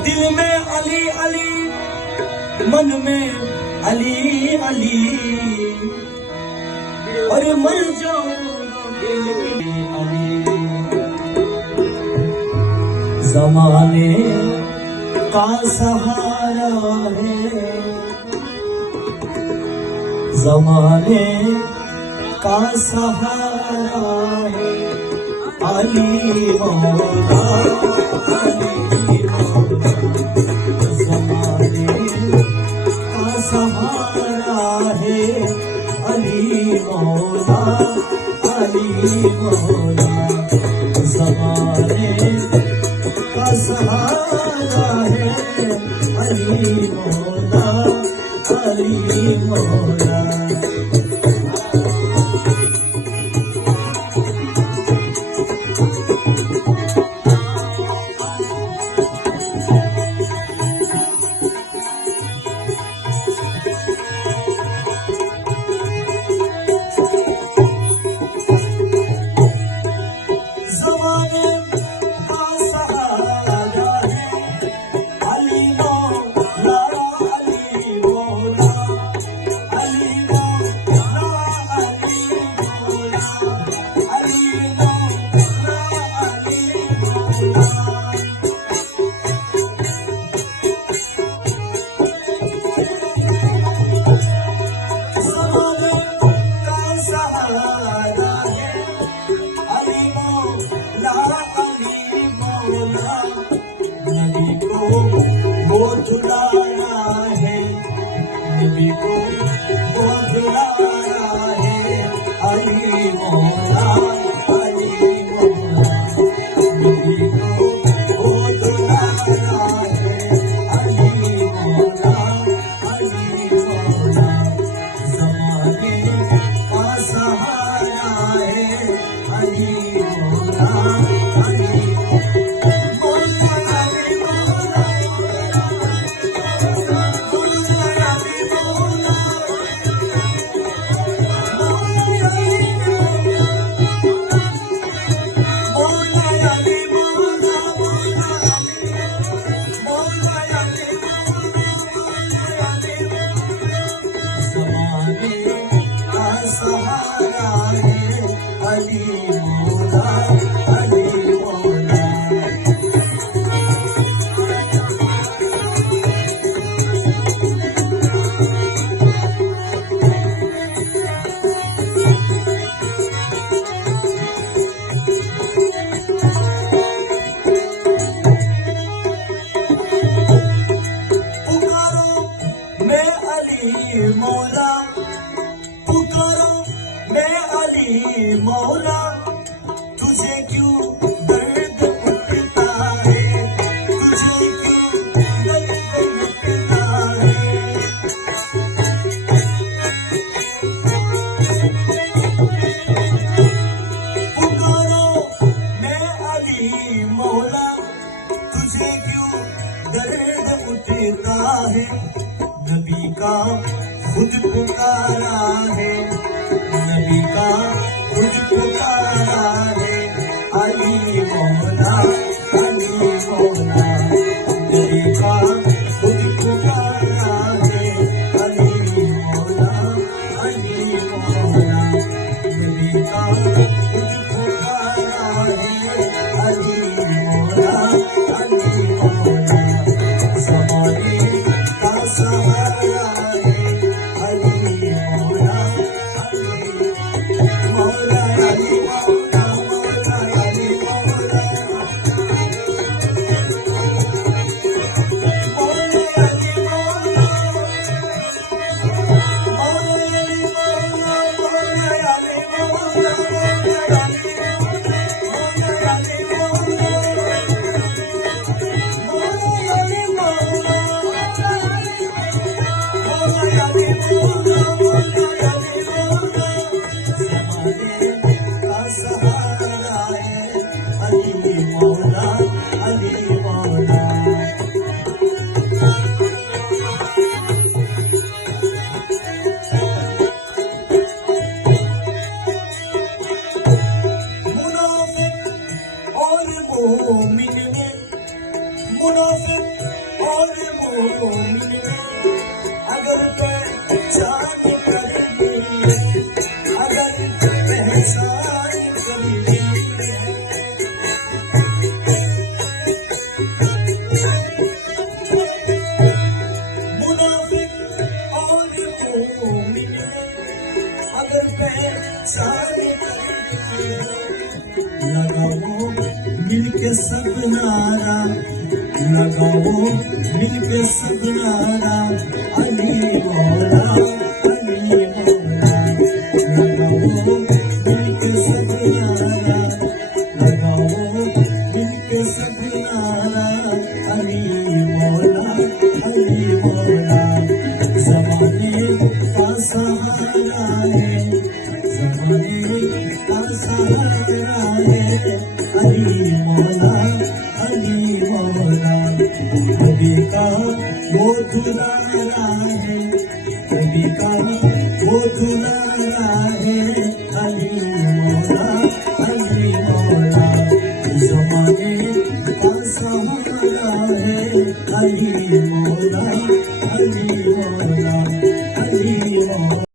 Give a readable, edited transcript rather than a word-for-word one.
दिल में अली अली, मन में अली अली, और मर जाऊंगा अली। ज़माने का सहारा है, ज़माने का सहारा है, अली मौला अली मौला। ज़माने का सहारा है, अली मौला अली मौला। ज़माने का सहारा है, अली मौला अली मौला। नबी को वो धुलाया है, नबी को वो धुलाया है, अली मौला अली मौला। नबी को वो धुलाया है, अली मौला अली मौला। ज़माने का सहारा है, अली मौला अली मौला, पुकारो मैं अली मौला। तुझे क्यों दर्द उठता है, तुझे क्यों दर्द उठता है। पुकारो मैं अली मौला, तुझे क्यों दर्द उठता है। नबी का खुद पुकारा है, नबी का खुद पुकारा है, अली मौला अली मौला। नबी का खुद पुकारा है, अली मौला अली मौला। नबी का खुद पुकारा है, अली मौला अली मौला। ज़माने का सहारा है, अली मौला अली मौला अली मौला मौला अली मौला। मुनाफिक और मोमिन अगर पहचान कर ली है, अगर पहचान कर ली है, मुनाफिक और मोमिन अगर पहचान कर ली है, लगाओ मिलके सब नारा, लगाओ मिलके सब नारा, अली मौला अली मौला। लगाओ मिलके सब नारा, लगाओ मिलके सब नारा, अली मौला अली मौला। ज़माने का सहारा है, ज़माने का सहारा है, अली मौला अली मौला। कभी का वो दुलारा है, कभी का वो दुलारा है, अली मौला अली मौला। ज़माने का सहारा है, अली